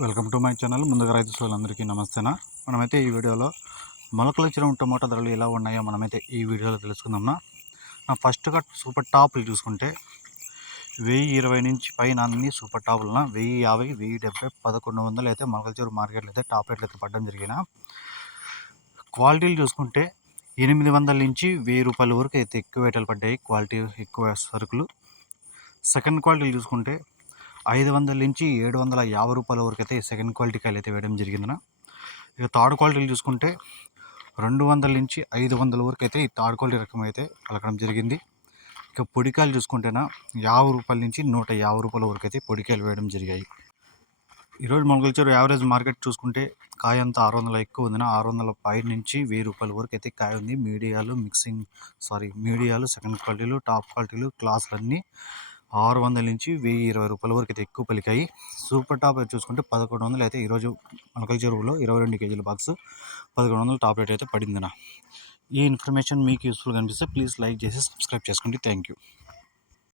Welcome to my channel. ముందుగా రైతు సోళ్ళందరికీ నమస్తేనా? మనమైతే ఈ వీడియోలో మొలకల ఇచ్చిన టమాటా ధరలు ఎలా ఉన్నాయో మనమైతే ఈ వీడియోలో తెలుసుకుందాంనా? నా ఫస్ట్ కట్ సూపర్ టాపులు చూసుకుంటే వెయ్యి ఇరవై నుంచి పైన అన్ని సూపర్ టాపులన వెయ్యి యాభై వెయ్యి డెబ్బై పదకొండు వందలు అయితే మొలకల చెరువు మార్కెట్లో అయితే టాప్ రేట్లు అయితే పడడం జరిగిన క్వాలిటీలు చూసుకుంటే ఎనిమిది వందల నుంచి వెయ్యి రూపాయల వరకు అయితే ఎక్కువ రేటలు పడ్డాయి క్వాలిటీ ఎక్కువ సరుకులు. సెకండ్ క్వాలిటీలు చూసుకుంటే ఐదు వందల నుంచి ఏడు వందల యాభై రూపాయల వరకు అయితే సెకండ్ క్వాలిటీ కాయలు అయితే వేయడం జరిగిందన ఇక థర్డ్ క్వాలిటీలు చూసుకుంటే రెండు వందల నుంచి ఐదు వందల వరకు అయితే ఈ థర్డ్ క్వాలిటీ రకం అయితే కలకడం జరిగింది. ఇక పొడికాయలు చూసుకుంటేనా యాభై రూపాయల నుంచి నూట యాభై రూపాయల వరకు అయితే పొడికాయలు వేయడం జరిగాయి. ఈరోజు మొలకల్చూరు యావరేజ్ మార్కెట్ చూసుకుంటే కాయ అంతా ఆరు వందల ఎక్కువ ఉందిన ఆరు వందల పై నుంచి వెయ్యి రూపాయల వరకు అయితే కాయ ఉంది. మీడియాలు మిక్సింగ్ సారీ మీడియాలు సెకండ్ క్వాలిటీలు టాప్ క్వాలిటీలు క్లాసులు అన్నీ ఆరు వందల నుంచి వెయ్యి ఇరవై రూపాయల వరకు అయితే ఎక్కువ పలికాయి. సూపర్ టాప్ చూసుకుంటే పదకొండు వందలు అయితే ఈరోజు మొలకల చెరువులో ఇరవై రెండు కేజీల బాక్స్ పదకొండు వందలు టాప్ రేట్ అయితే పడిందిన ఈ ఇన్ఫర్మేషన్ మీకు యూస్ఫుల్ అనిపిస్తే ప్లీజ్ లైక్ చేసి సబ్స్క్రైబ్ చేసుకోండి. Thank you.